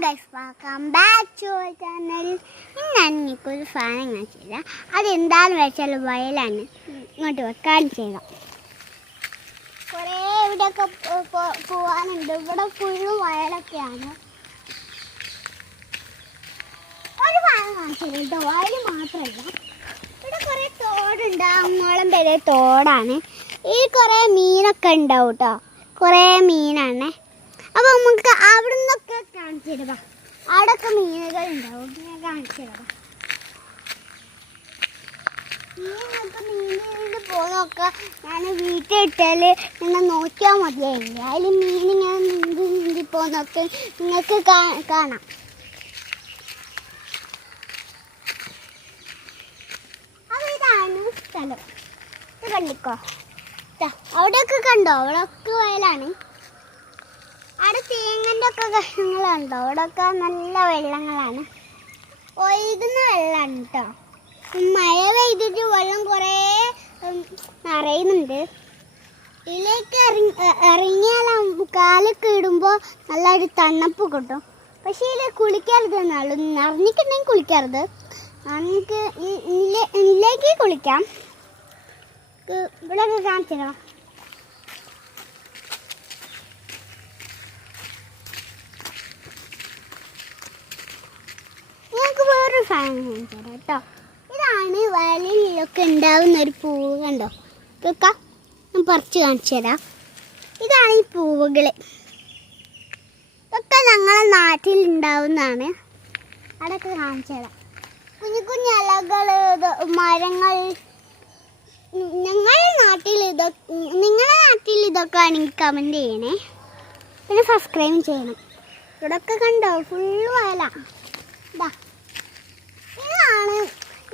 guys, welcome back to our channel. ഞാൻ നിങ്ങൾക്കൊരു സാധനം കാണിച്ചു തരാം. അതെന്താണെന്ന് വെച്ചാൽ വയലാണ്. ഇങ്ങോട്ട് കാണിച്ചു തരാം. കുറേ ഇവിടെയൊക്കെ പോകാനുണ്ട്. ഇവിടെ ഫുള്ളും വയലൊക്കെയാണ്. ഒരു സാധനം കാണിച്ചു തരാം കേട്ടോ. വയൽ മാത്രമല്ല, ഇവിടെ കുറേ തോടുണ്ട്. അങ്ങോളം വരെ തോടാണ്. ഈ കുറേ മീനൊക്കെ ഉണ്ടാവും കേട്ടോ. കുറേ മീനാണ്. അപ്പോൾ നമുക്ക് അവിടെ നിന്നൊക്കെ കാണിച്ചു തരാം. അവിടെയൊക്കെ മീനുകൾ ഉണ്ടാവും. ഞാൻ കാണിച്ചു തരാം. നിങ്ങൾക്ക് മീനിൽ പോകുന്നൊക്കെ ഞാൻ വീട്ടിൽ ഇട്ടാൽ നിങ്ങൾ നോക്കിയാൽ മതിയായില്ല. അതിൽ മീൻ ഞാൻ നീന്തി പോകുന്നൊക്കെ നിങ്ങൾക്ക് കാണാം. അപ്പോൾ ഇതാണ് സ്ഥലം. ഇത് കണ്ടിക്കോ. അവിടെയൊക്കെ കണ്ടോ? അവിടെയൊക്കെ വയലാണ്. അവിടെ തേങ്ങൻ്റെ ഒക്കെ കഷ്ണങ്ങളുണ്ടോ? അവിടെയൊക്കെ നല്ല വെള്ളങ്ങളാണ്. ഒഴുകുന്ന വെള്ളമാണ് കേട്ടോ. മഴ പെയ്തിട്ട് വെള്ളം കുറേ നിറയുന്നുണ്ട്. ഇതിലേക്ക് ഇറങ്ങിയാൽ കാലൊക്കെ ഇടുമ്പോൾ നല്ലൊരു തണുപ്പ് കിട്ടും. പക്ഷേ ഇതിൽ കുളിക്കരുത് എന്നാളൂ. നിറഞ്ഞിട്ടുണ്ടെങ്കിൽ കുളിക്കരുത്. നമുക്ക് ഇതിലേക്ക് കുളിക്കാം. ഇവിടെയൊക്കെ കാണിച്ചോ. നിങ്ങൾക്ക് വേറൊരു സാധനം കാണിച്ചു തരാം കേട്ടോ. ഇതാണ് വയലിലൊക്കെ ഉണ്ടാവുന്ന ഒരു പൂവ്. കണ്ടോ? ഇതൊക്കെ ഞാൻ പറിച്ച് കാണിച്ചു തരാം. ഇതാണ് ഈ പൂവുകൾ. ഇതൊക്കെ ഞങ്ങളെ നാട്ടിൽ ഉണ്ടാവുന്നതാണ്. അതൊക്കെ കാണിച്ചു തരാം. കുഞ്ഞു കുഞ്ഞു ഇലകൾ, മരങ്ങൾ. നിങ്ങളുടെ നാട്ടിൽ ഇതൊക്കെ ആണെങ്കിൽ കമൻറ്റ് ചെയ്യണേ. പിന്നെ സബ്സ്ക്രൈബ് ചെയ്യണം. ഇവിടെയൊക്കെ കണ്ടോ? ഫുള്ള് വയലാണ്.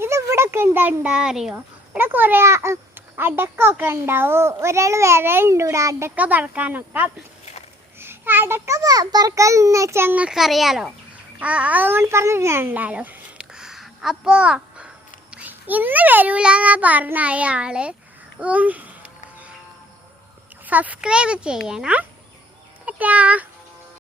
ഇതിവിടൊക്കെ എന്താ അറിയോ? ഇവിടെ കുറേ അടക്കൊക്കെ ഉണ്ടാവും. ഒരാൾ വരലുണ്ട് ഇവിടെ അടക്ക പറക്കാനൊക്കെ. അടക്ക പറക്കലെന്ന് വെച്ചാൽ ഞങ്ങൾക്ക് അറിയാലോ. അതുകൊണ്ട് പറഞ്ഞിട്ടുണ്ടല്ലോ. അപ്പോൾ ഇന്ന് വരൂല എന്നാ പറഞ്ഞ അയാൾ സബ്സ്ക്രൈബ് ചെയ്യണം.